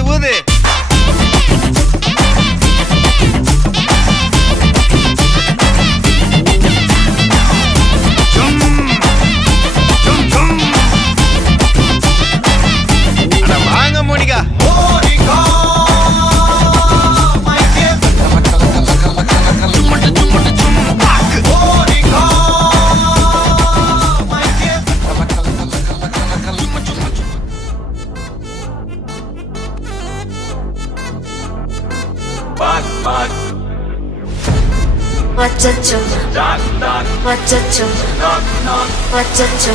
ஊது ஊது வாங்க Monica Wachacho, wachacho, wachacho.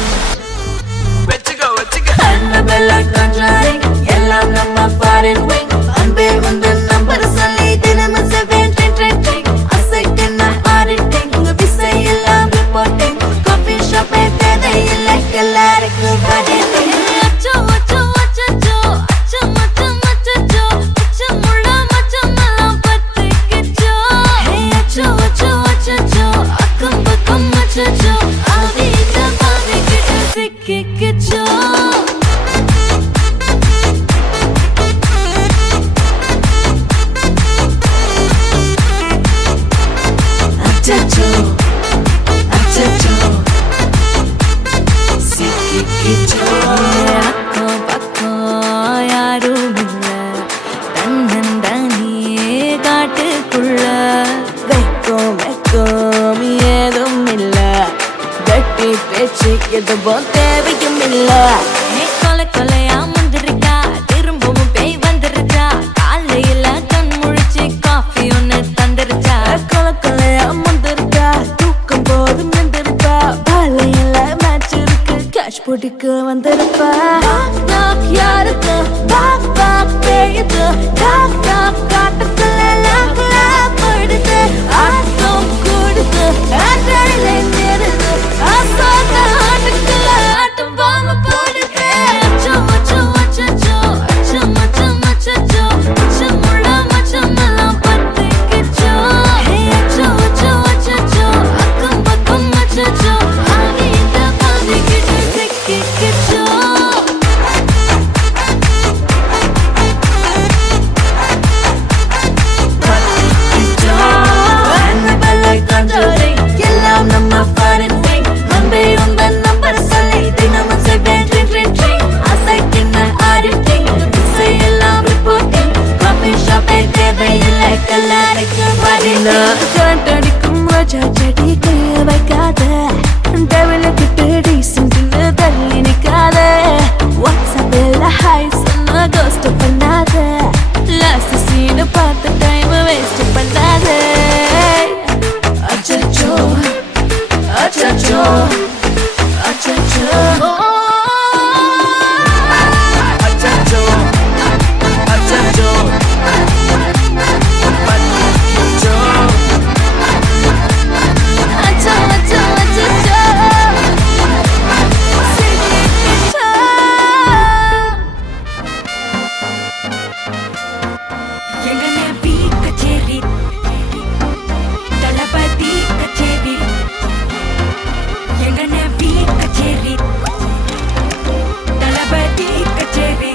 Annabella contraring, yellam namma foreign wing. Anbe undu number solli dinam 7 trending. Asaikenna auditing, visai ellam reporting. Coffee shop e thede illa kellarikku badini. Acho acho wachacho, acho macho machacho, acho mulla macho mallam pattikcho. Hey acho acho wachacho, akkam pakkam machacho, avita pavikittu sikkikcho. Achacho, achacho, sikkikcho. Akko pakko yarum illa, tannandaniye kaattukulla. Vekkom vekkom edum illa, vetti pechu eduvum theviyum illa. Hey kole koleya mundirikka, thirumbavum pei vandirucha. Kaalayila kan mulichi coffee onnu thandirucha. Kole koleya mundirikka, thookam bodum nindiripa. Baalayila match irukku, cash podikku vandiruppa. Knock knock yarukku, knock knock peyudhu. Knock knock kaattukulla lock lock padudhu. Aatham kududhu, aadale nirudhu. Asana aatukkulla aatam vaama podudhu. Acho acho achacho, acho macho machacho, acho mulla macho mallam pattikcho. Hey acho acho achacho, akkam pakkam machacho, avita pavikittu sikkikcho. Annabella conjuring, yellam namma foreign wing. Anbe undu number solli dinam 7 trending. Asaikenna auditing, visai ellam reporting. Coffee shop e thede illa kellarikku badini. Kantadikum vacha chedi kaiya vaikada, devil kittu decent nu thalli nikada. WhatsApp illa hi sonna ghost pannada. Last scene paatha time waste pannada. Achacho, achacho, achacho. அச்சச்சோ அச்சச்சோ பத்திக்கிச்சோ Acho acho achacho, sikkikcho. எங்கனே பீ கச்சேரி தளபதி கச்சேரி எங்கனே பீ கச்சேரி தளபதி கச்சேரி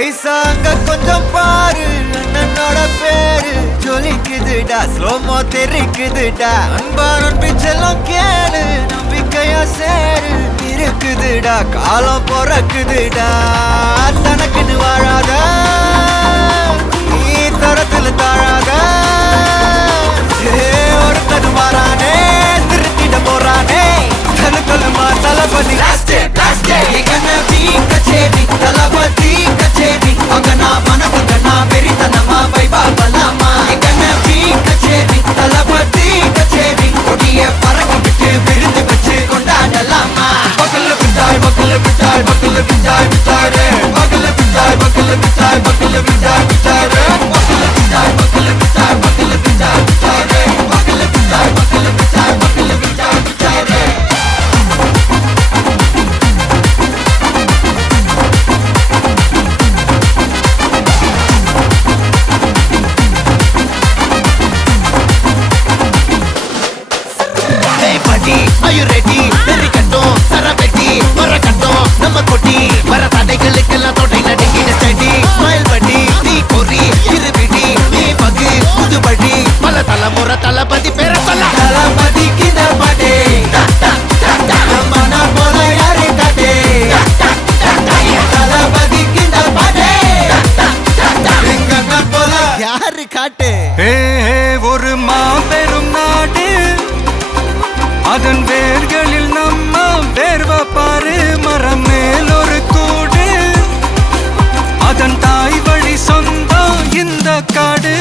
ஐசா அங்க கொஞ்சம் பாரு அண்ணனோட பேரு ஜொலிக்குதுடா ஸ்லோமோ தெரிக்குதுடா அன்பானன் பிச்செல்லாம் கேளு நம்பிக்கையா சேரு இருக்குதுடா காலம் பிறக்குதுடா தனக்குன்னு வாழாத நீ தரத்துல தாழாத ஒருத்தது மாறானே திருத்திட போறானே கலு கலுமா தளபதி கச்சேரி தளபதி கச்சேரி அங்கனா மனபுங்கனா வெறித்தனமா வைபா பலாமா கச்சேரி தளபதி கச்சேரி கொடிய பறக்க விட்டு விருந்து வச்சு கொண்டாடலாமா பக்கல்ல விட்டாய் பக்கல்ல விட்டாய் பக்கல்ல விட்டாய் விட்டாரே பக்கல்ல விட்டாய் பக்கல்ல விட்டாய் பக்கல்ல விட்டாய் விட்டாரே பக்கல்ல விட்டாய் பக்கல்ல விட்டாய் பக்கல்ல விட்டாய் விட்டாரே பக்கல்ல விட்டாய் பக்கல்ல விட்டாய் பக்கல்ல விட்டாய் விட்டாரே Are you ready? Very கட்டும் சரவெட்டி வர கட்டும் நம்ம கொட்டி வர தடைகளுக்கெல்லாம் தொடை நடுங்கிட காட்டு ஒரு மாபெரும் நாடு அதன் வேர்களில் நம்ம வேர்வ பாரு மரம் மேல் ஒரு கூடு அதன் தாய் வழி சொந்தம் இந்த காடு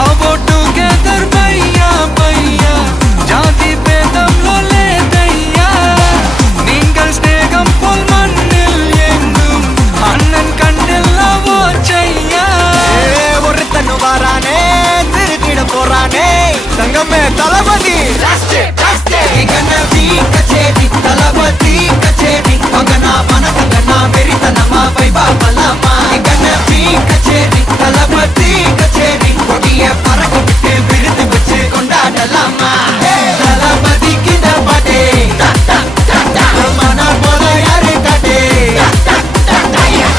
ஆவோ டுகெதர் பையா பையா ஜாதி பேதம் லோலே தையா நீங்கள் ஸ்நேகம் போல் மண்ணில் எங்கும் அண்ணன் கண்டில்லவோ செய்யா ஒருத்தனு வாரானே திருத்திட போறானே தங்கமே தளபதி கச்சேரி தளபதி கச்சேரி மகனா மனசங்கனா வெறித்தனமா வைபா பலமா கச்சேரி தளபதி கச்சேரி கொடிய பறக்க விட்டு விருது வச்சு கொண்டாடலாமா தளபதி கிட்ட பாட்டே மன போல யாரு காட்டே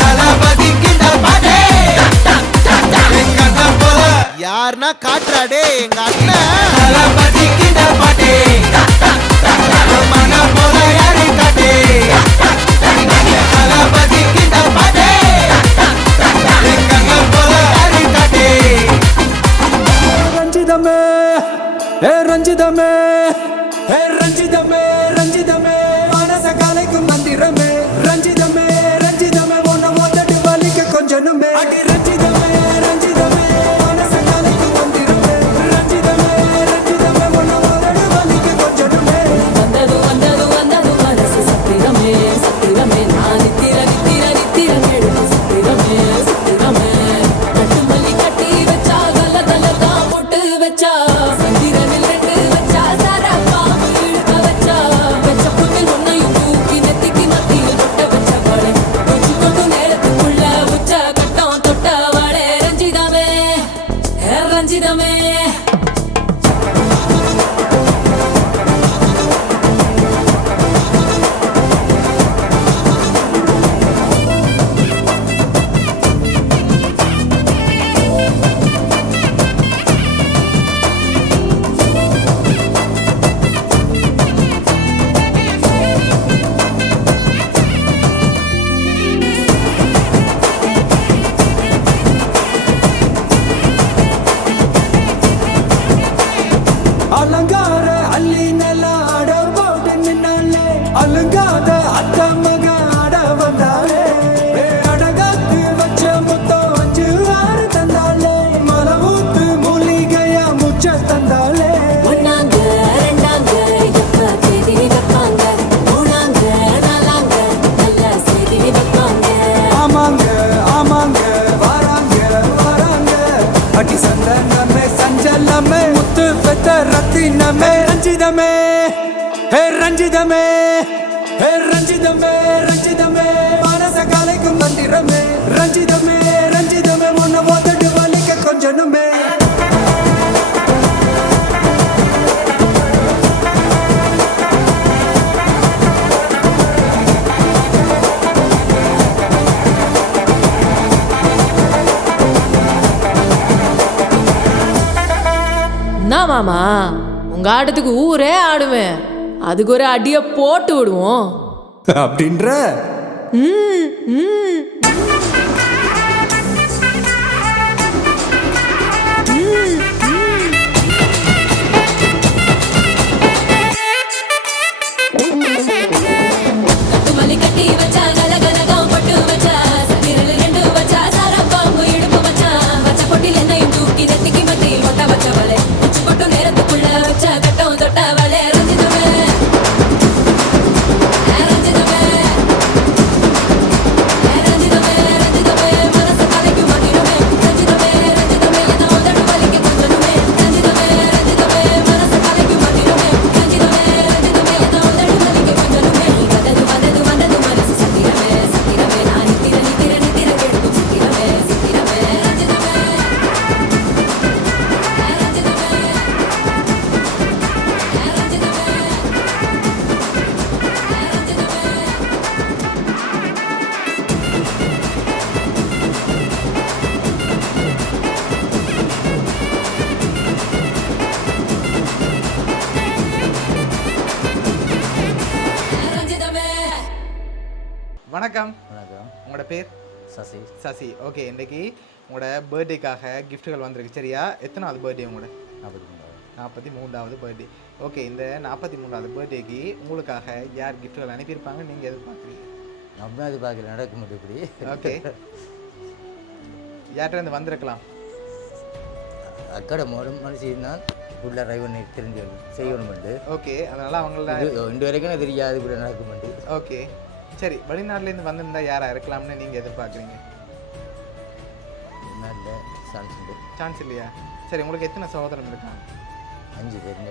தளபதி கிட்ட பாட்டே எங்க அண்ணன் போல யாருன்னா காட்டுறாடே எங்க அண்ணன் தளபதி கிட்ட பாட்டே மன போல யாரு காட்டே தளபதி கிட்ட பாட்டே எங்க அண்ணன் போல யாரு காட்டே ரஞ்சிதமே ரஞ்சிதமே ரஞ்சிதமே ரஞ்சிதமே மனச கலைக்கும் மந்திரமே ரஞ்சிதமே ரஞ்சிதமே உன்னை மொத்தட்டு வலிக்க கொஞ்சனுமே அடி ரஞ்சிதமே ரஞ்சிதமே மனச கலைக்கும் மந்திரமே ரஞ்சிதமே ரஞ்சிதமே உன்னை மொத்தட்டு வலிக்க கொஞ்சனுமே வந்தது வந்தது வந்தது மனசு சத்திரமே சத்திரமே நான் நித்திர நித்திர நித்திர கேடு சத்திரமே சத்திரமே கட்டு மல்லி கட்டி வச்சா கல கல தான் போட்டு வச்சா சந்திரனில் ரெண்டு வச்சா சாரா பாம்பு இழுக்க வச்சா வச்ச புண்ணில் ஒன்னையும் தூக்கி நெத்திக்கு மத்தியில் தொட்ட வச்ச வாழை கொஞ்சு கொண்டு நேரத்துக்குள்ள உச்ச கட்டம் தொட்ட வாழை ரஞ்சிதமே ரஞ்சிதமே அலங்கார அள்ளி நல்ல ஆட போட்டு நின்னாலே அலங்காத அத்த மக ஆட வந்தாலே அடகாத்து வச்ச முத்தம் வச்சு ஆறு தந்தாலே மலவூத்து மூலிகையா முச்ச தந்தாலே ஒன்னாங்க ரெண்டாங்க எப்ப தேதி வைப்பாங்க மூணாங்க நாலாங்க நல்ல செய்தி வைப்பாங்க ஆமாங்க ஆமாங்க வராங்க வராங்க அடி சந்தனமே சஞ்சலமே முத்து பெத்த ரத்தினமே ரஞ்சிதமே ரஞ்சிதமே ரஞ்சிதமே ரஞ்சிதமே மனச கலைக்கும் மந்திரமே ரஞ்சிதமே ரஞ்சிதமே உன்னை ஓத்தட்டு வலிக்க கொஞ்சனுமே என்ன மாமா உங்க ஆட்டத்துக்கு ஊரே ஆடுவேன் அதுக்கு ஒரு அடிய போட்டு விடுவோம் அப்படின்ற ம், ம். கட்டுமல்லி கட்டி வச்சா கலகலகம் பட்டு வச்சா சந்திரல் ரெண்டு வச்சா சாரா பாம்பு இடுப்பு வச்சா வச்ச பொட்டில் என்னையும் தூக்கி நெத்திக்கு மத்தியில் கொட்ட வச்ச வலை உச்சி கொட்டும் நேரத்துக்குள்ள வச்ச கட்டம் தொட்ட வலை ரஞ்சிதமே ரஞ்சிதமே ரஞ்சிதமே சசி சசி. ஓகே, இன்றைக்கி உங்களோட பர்த்டேக்காக கிஃப்ட்டுகள் வந்திருக்கு சரியா? எத்தனாவது பர்த்டே உங்களோட? 43வது பர்த்டே. ஓகே, இந்த 43வது பர்த்டேக்கு உங்களுக்காக யார் கிஃப்ட்டுகள் அனுப்பியிருப்பாங்க நீங்கள் எதிர்பார்க்குறீங்க? நம்ம அது பார்க்கல நடக்கும் இப்படி. ஓகே, யார்கிட்ட இருந்து வந்திருக்கலாம்? அக்கடை மனுஷன் தான் உள்ள டிரைவர் தெரிஞ்சு செய்யணுமெண்டு. ஓகே, அதனால் அவங்கள இந்த வரைக்கும் எனக்கு தெரியாது இப்படி நடக்குமெண்டு. ஓகே, சரி. வெளிநாட்டிலேருந்து வந்திருந்தா யாராக இருக்கலாம்னு நீங்கள் எதிர்பார்க்குறீங்க? நல்ல சான்ஸ் இல்லையா? சரி, உங்களுக்கு எத்தனை சகோதரம் இருக்காங்க? 5 பேர்.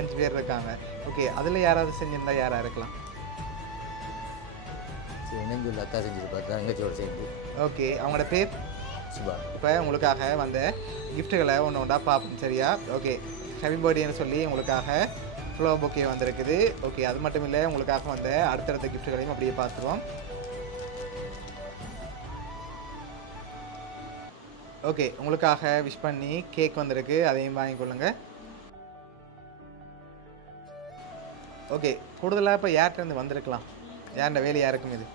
5 பேர் இருக்காங்க. ஓகே, அதில் யாராவது செஞ்சிருந்தா யாராக இருக்கலாம்? நெஞ்சூர் அக்கா செஞ்சது பார்த்தா தங்கச்சியோட சேர்ந்து. ஓகே, அவங்களோட பேர் சுபா. இப்போ உங்களுக்காக வந்த கிஃப்ட்டுகளை ஒன்று ஒன்றா பார்ப்போம் சரியா? ஓகே, ஹாப்பி பர்த்டேன்னு சொல்லி உங்களுக்காக ஃப்ளோ பொக்கே வந்திருக்குது. ஓகே, அது மட்டும் இல்லை, உங்களுக்காக வந்த அடுத்தடுத்த கிஃப்ட்டுகளையும் அப்படியே பார்த்துருவோம். ஓகே, உங்களுக்காக விஷ் பண்ணி கேக் வந்திருக்கு, அதையும் வாங்கிக்கொள்ளுங்க. ஓகே, கூடுதலாக இப்போ யார்கிட்டருந்து வந்திருக்கலாம்? யார்ட வேலையாக இருக்கும் இது?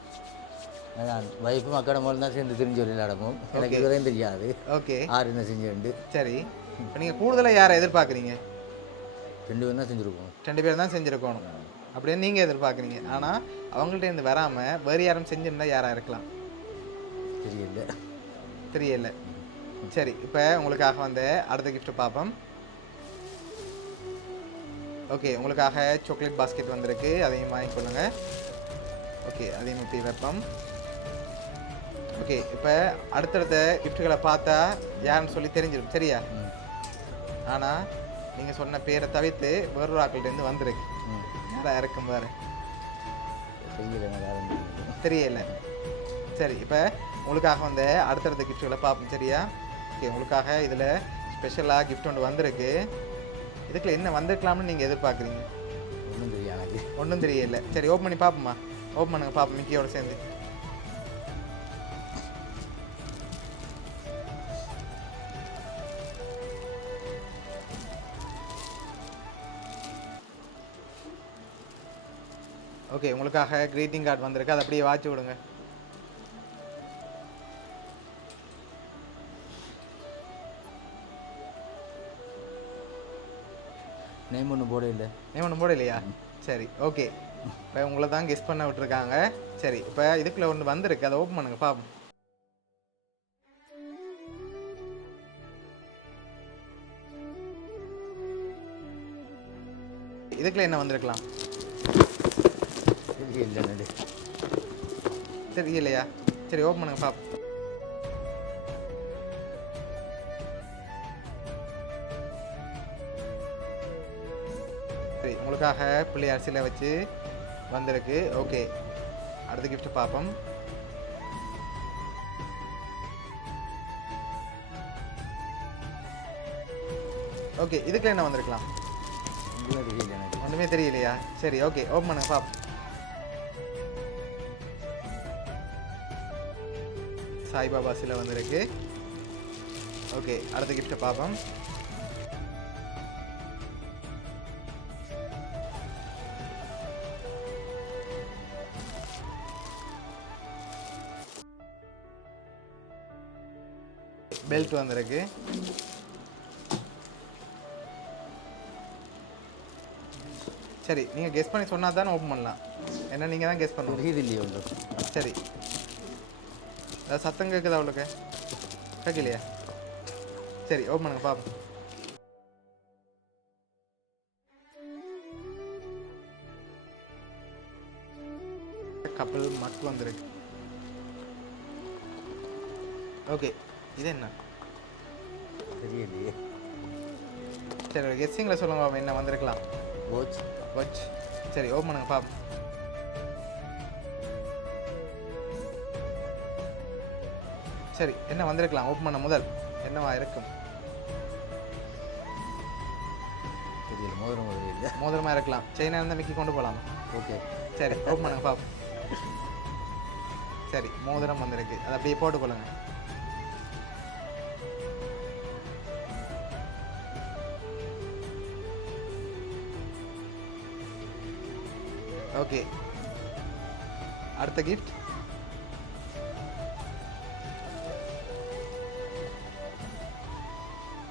நான் வைஃபும் அக்கடை மூலம் தான் சேர்ந்து தெரிஞ்சு விளையாடமும் எனக்கு இதுவரையும் தெரியாது. ஓகே, ஆறு என்ன செஞ்சு. சரி. இப்போ நீங்கள் கூடுதலாக யாரை எதிர்பார்க்குறீங்க? 2 பேர் தான் செஞ்சுருக்கோம். 2 பேர் தான் செஞ்சுருக்கணும் அப்படின்னு நீங்கள் எதிர்பார்க்குறீங்க. ஆனால் அவங்கள்ட்ட இருந்து வராமல் வேறு யாரும் செஞ்சுருந்தா யாராக இருக்கலாம்? தெரியல. சரி, இப்போ உங்களுக்காக வந்த அடுத்த கிஃப்ட்டு பார்ப்போம். ஓகே, உங்களுக்காக சாக்லேட் பாஸ்கெட் வந்திருக்கு, அதையும் வாங்கிக்கொள்ளுங்க. ஓகே, அதையும் இப்படி வைப்போம். ஓகே, இப்போ அடுத்தடுத்த கிஃப்ட்டுகளை பார்த்தா யாருன்னு சொல்லி தெரிஞ்சிடும் சரியா? ஆனால் நீங்கள் சொன்ன பேரை தவிர்த்து வேறொரு ஆக்கள்கிட்டேருந்து வந்திருக்கு. யாராக இருக்கும் வேறு? தெரியல. சரி, இப்போ உங்களுக்காக வந்த அடுத்தடுத்த கிஃப்ட்டுகளை பார்ப்போம் சரியா? ஓகே, உங்களுக்காக இதில் ஸ்பெஷலாக கிஃப்ட் ஒன்று வந்திருக்கு. இதுக்குள்ள என்ன வந்திருக்கலாம்னு நீங்கள் எதிர்பார்க்குறீங்க? ஒன்றும் தெரியல. சரி, ஓப்பன் பண்ணி பார்ப்போம்மா. ஓப்பன் பண்ணுங்க பார்ப்போம் மிக்கியோட சேர்ந்து. ஓகே, உங்களுக்காக க்ரீட்டிங் கார்டு வந்திருக்கு, அதை அப்படியே வாட்சி விடுங்க. நேம் ஒன்றும் போட இல்லையா? சரி, ஓகே. இப்போ உங்களை தான் கெஸ் பண்ண விட்டுருக்காங்க. சரி, இப்போ இதுக்குள்ள ஒன்று வந்திருக்கு, அதை ஓப்பன் பண்ணுங்க பார்ப்போம். இதுக்குள்ள என்ன வந்திருக்கலாம்? தெரியலையா? சரி, ஓப்பன் பண்ணுங்க பார்ப்போம். சரி, உங்களுக்காக பிள்ளையார் சிலை வச்சு வந்திருக்கு. ஓகே, அடுத்த கிஃப்ட் பார்ப்போம். ஓகே, இதுக்குள்ள என்ன வந்திருக்கலாம்? ஒன்றுமே தெரியலையா? சரி, ஓகே, ஓப்பன் பண்ணுங்க பார்ப்போம். சாய்பாபா சிலை வந்திருக்கு. ஓகே, அடுத்த கிஃப்ட்டை பார்ப்போம். பெல்ட் வந்திருக்கு. சரி, நீங்கள் கெஸ் பண்ணி சொன்னா தானே ஓப்பன் பண்ணலாம். என்ன நீங்கள் தான் கெஸ் பண்ணணும். சரி, அதாவது சத்தம் கேட்குதா அவளுக்கு? கேட்கலையா? சரி, ஓப்பன் பண்ணுங்க பார்ப்போம். கப்பல் மக்கு வந்திருக்கு. ஓகே, இது என்ன? தெரியலையே. சரி, கெஸ்ஸிங்கில் சொல்லுங்க என்ன வந்திருக்கலாம்? வாட்ச். சரி, ஓப்பன் பண்ணுங்க பார்ப்போம். சரி, என்ன வந்திருக்கலாம்? ஓப்பன் பண்ண முதல் என்னவா இருக்கும்? மோதிரமாக இருக்கலாம். செயினாக இருந்தால் மிக்கி கொண்டு போகலாமா? ஓகே, சரி, ஓப்பன் பண்ணுங்க பார்ப்போம். சரி, மோதிரம் வந்திருக்கு, அதை அப்படியே போட்டுக்கொள்ளுங்க. ஓகே, அடுத்த கிஃப்ட்.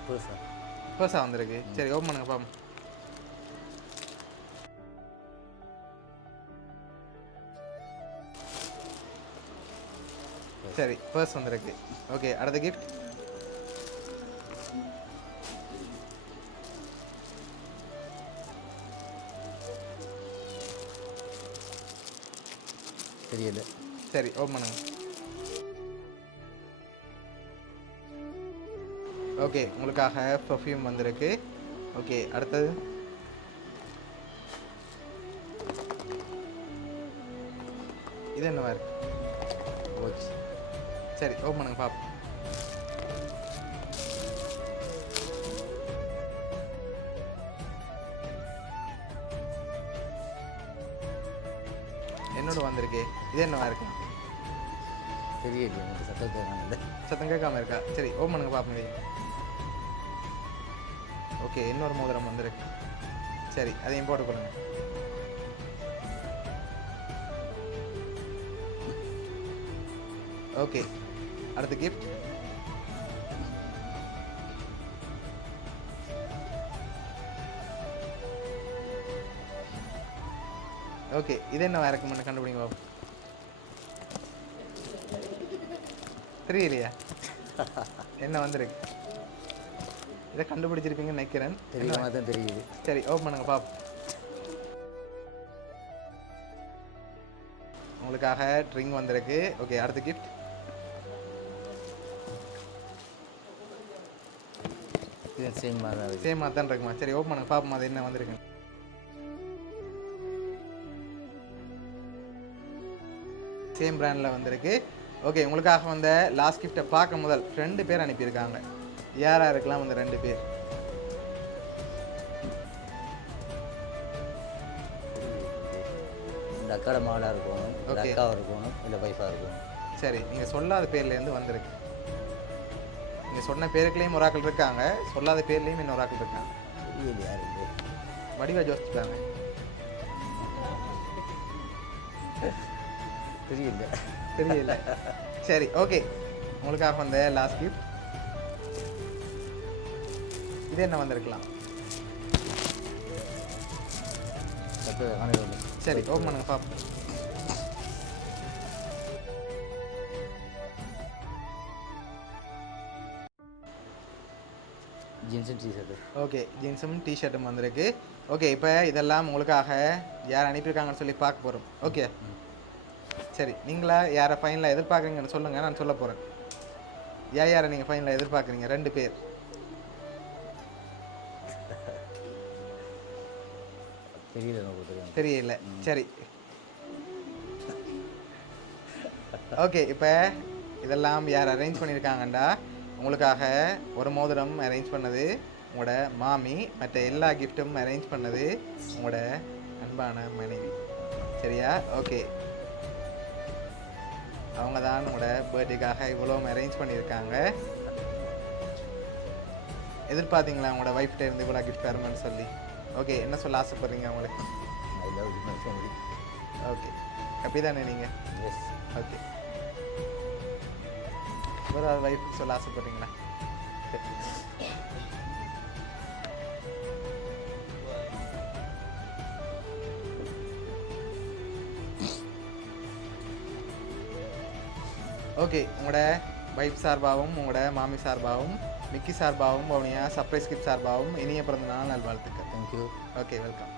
புதுசா புதுசாக வந்திருக்கு. சரி ஓப்பன் பண்ணுங்க பாப்போம். சரி பர்ஸ் வந்திருக்கு. ஓகே அடுத்த கிஃப்ட். தெரியல. சரி ஓப்பன் பண்ணுங்க. ஓகே உங்களுக்காக பர்ஃப்யூம் வந்திருக்கு. ஓகே அடுத்தது. இது என்னவா இருக்கு? வாட்ச். சரி ஓப்பன் பண்ணுங்க பாப்போம். என்னோட வந்திருக்கு. இது என்னவா இருக்கு? தெரியல, எனக்கு சத்தத்தை காணல. சத்தம் கேட்காம இருக்கா? சரி ஓப்பன் பண்ணுங்க பாப்போம். இது ஓகே இன்னொரு மோதிரம் வந்திருக்கு. சரி அதையும் போட்டுக்கொள்ளுங்க. ஓகே அடுத்த கிஃப்ட். ஓகே இது என்னவா இருக்குன்னு கண்டுபிடிங்க பாப்போம். தெரியலையா? என்ன வந்திருக்கு? இதை கண்டுபிடிச்சிருப்பீங்கன்னு நினைக்கிறேன். தெரியாம தான் தெரியுது. சரி ஓப்பன் பண்ணுங்க பாப்போம். உங்களுக்காக ட்ரிங்க் வந்திருக்கு. ஓகே அடுத்த கிஃப்ட். இது சேம் மாதிரி தான் இருக்கு. சேமாக தான் இருக்குமா? சரி ஓப்பன் பண்ணுங்க பாப்போம் அது என்ன வந்திருக்கு. சேம் பிராண்டில் வந்திருக்கு. ஓகே உங்களுக்காக வந்த லாஸ்ட் கிஃப்ட்டை பார்க்க முதல் 2 பேர் அனுப்பியிருக்காங்க. யாராக இருக்கலாம் அந்த 2 பேர்? இந்த அக்காட மாடாக இருக்கணும், இந்த Okay. அக்காவாக இருக்கணும், இல்லை வைஃபாக இருக்கணும். சரி நீங்கள் சொல்லாத பேர்லேருந்து வந்திருக்கு. நீங்கள் சொன்ன பேருக்குலேயும் ஒரு ஆக்கள் இருக்காங்க, சொல்லாத பேர்லேயும் இன்னொரு ஆக்கள் இருக்காங்க. தெரியல யாருக்கு. வடிவா யோசிச்சுட்டாங்க. தெரியல. தெரியல. சரி ஓகே உங்களுக்காக வந்த லாஸ்ட் கிஃப்ட். இது என்ன வந்திருக்கலாம்? சத்தத்தை காணல. சரி ஓப்பன் பண்ணுங்க பாப்போம். ஜீன்ஸும் டிஷர்ட்டு. ஓகே ஜீன்ஸும் டிஷர்ட்டும் வந்திருக்கு. ஓகே இப்போ இதெல்லாம் உங்களுக்காக யார் அனுப்பியிருக்காங்கன்னு சொல்லி பார்க்க போகிறோம். ஓகே சரி நீங்களா யாரை ஃபைனலாக எதிர்பார்க்குறீங்கன்னு சொல்லுங்கள், நான் சொல்ல போகிறேன். யாரை நீங்கள் ஃபைனலாக எதிர்பார்க்குறீங்க? 2 பேர். தெரியல, நமக்கு தெரியும். தெரியல. சரி ஓகே இப்போ இதெல்லாம் யார் அரேஞ்ச் பண்ணியிருக்காங்கண்டா, உங்களுக்காக ஒரு மோதிரம் அரேஞ்ச் பண்ணது உங்களோட மாமி, மற்ற எல்லா கிஃப்ட்டும் அரேஞ்ச் பண்ணது உங்களோட அன்பான மனைவி. சரியா? ஓகே அவங்க தான் உங்களோட பர்த்டேக்காக இவ்வளோ அரேஞ்ச் பண்ணியிருக்காங்க. எதிர்பார்த்தீங்களா உங்களோட ஒய்ஃப்கிட்ட இருந்து இவ்வளோ கிஃப்ட் தருமான்னு சொல்லி? ஓகே என்ன சொல்ல ஆசைப்படுறீங்க அவங்களுக்கு? I love you my family. Okay happy தானே நீங்கள்? எஸ். ஓகே ஒரு ஒய்ஃபுக்கு சொல்ல ஆசைப்படுறீங்களா? ஓகே உங்களோட வைஃப் சார்பாகவும் உங்களோட மாமி சார்பாகவும் மிக்கி சார்பாகவும் வவுனியா சர்ப்ரைஸ் கிஃப்ட் சார்பாகவும் இனிய பிறந்த நாள் நல்வாழ்த்துக்கள். தேங்க்யூ. Okay welcome.